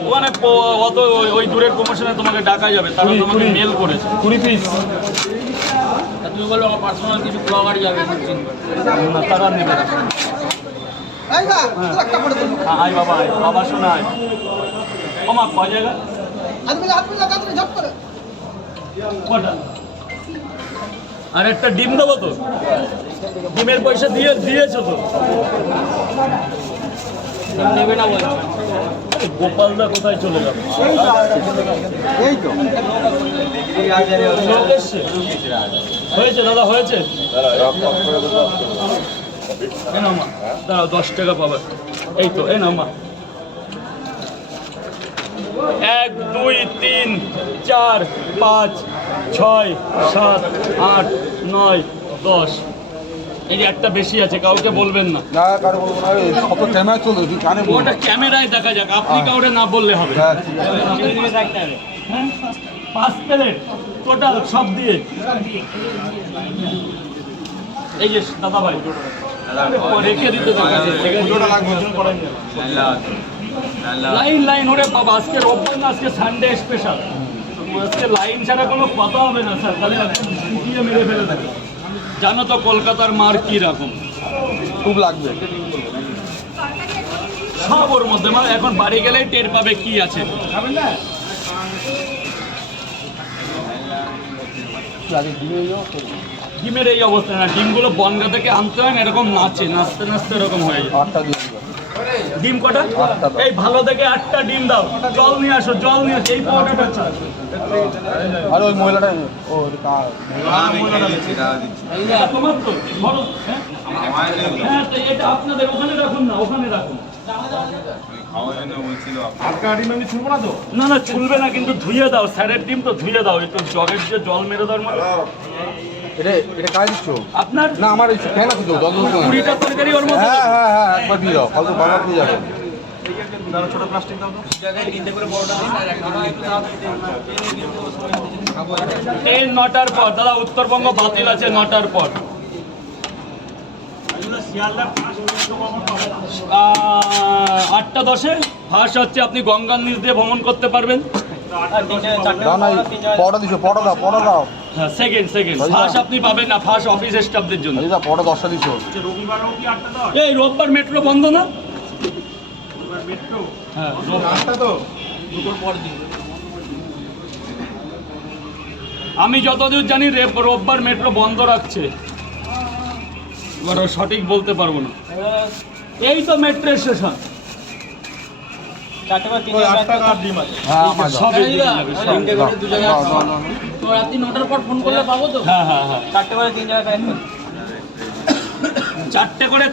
ওখানে প- অত ওই- দূরের প্রমোশনে তোমাকে ডাকা যাবে তারা তোমাকে মেল করেছে। কুড়ি পিস তা তুমি বলো আমার পার্সোনাল কিছু ব্লগার যাবে? না, তারা নেবে হ্যাঁ, আয় বাবা আয়। বাবা শোনা আয়। ওমা ক জায়গা? কটা? আর একটা ডিম দেবো তো? ডিমের পয়সা দিয়ে দিয়েছ তো? নেবে না গোপালদা কোথায় চলে যাবে? এই তো। হয়েছে দাদা হয়েছে? দাঁড়াও দশ টাকা পাবে। এই তো এ নাও এক দুই তিন চার পাঁচ ছয় সাত আট নয় দশ। এই যে একটা বেশি আছে কাউকে বলবেন না। না কারও বলব না কত ক্যামেরা চলবে তুই কানে ওটা ক্যামেরায় দেখা যাক আপনি কাউরে না বললে হবে। হ্যাঁ আছে। হ্যাঁ? পাঁচ প্লেট টোটাল সব দিয়ে। এই যে দাদা ভাই রেখে দিতে লাইন লাইন ওরে বাবা আজকে রোববার না আজকে সানডে স্পেশাল আজকে লাইন ছাড়া কোনো কথা হবে না স্যার তাহলে মেরে ফেলে দেবে। জানো তো কলকাতার মার কি রকম? খুব লাগবে। সব ওর মধ্যে মানে এখন বাড়ি গেলেই টের পাবে কি আছে। ডিমের এই অবস্থা না ডিমগুলো বনগা থেকে আনতে হয় না এরকম নাচে নাচতে নাচতে এরকম হয়ে যায়। ডিম কটা? এই ভালো দেখে আটটা ডিম দাও। জল নিয়ে আসো জল নিয়ে আসো এই পাউডারটা চাই আর ওই মহিলাটা ও তোমার তো ধরো হ্যাঁ? হ্যাঁ তো এটা আপনাদের ওখানে রাখুন না ওখানে রাখুন। না না ছুলবে না কিন্তু ধুয়ে দাও স্যারের ডিম তো ধুয়ে দাও একটু জগের যে জল মেরে দেওয়ার মতো। এটা এটা কাজ দিচ্ছ আপনার? না আমার এই ফ্যান আছে তো জল তরকারি ওর মধ্যে একবার দিয়ে দাও ফালতু নটার পর দাদা উত্তরবঙ্গ বাতিল আছে নটার পর। আটটা দশে ফার্স্ট হচ্ছে আপনি গঙ্গার নিচ দিয়ে ভ্রমণ করতে পারবেন। দিছো পড়া দাও পড়া দাও। সেকেন্ড সেকেন্ড ভাইয়া। ফার্স্ট আপনি পাবেন না ফার্স্ট অফিস স্টাফদের জন্য। দশটা দিছো এই রোববার মেট্রো বন্ধ না? হ্যাঁ। আমি যতদূর জানি রোববার মেট্রো বন্ধ রাখছে। এবার সঠিক বলতে পারব না। এই তো মেট্রো স্টেশন রাত্রি নটার পর ফোন করলে পাবো তো? হ্যাঁ হ্যাঁ হ্যাঁ। চারটে করে তিন জায়গায় চারটে করে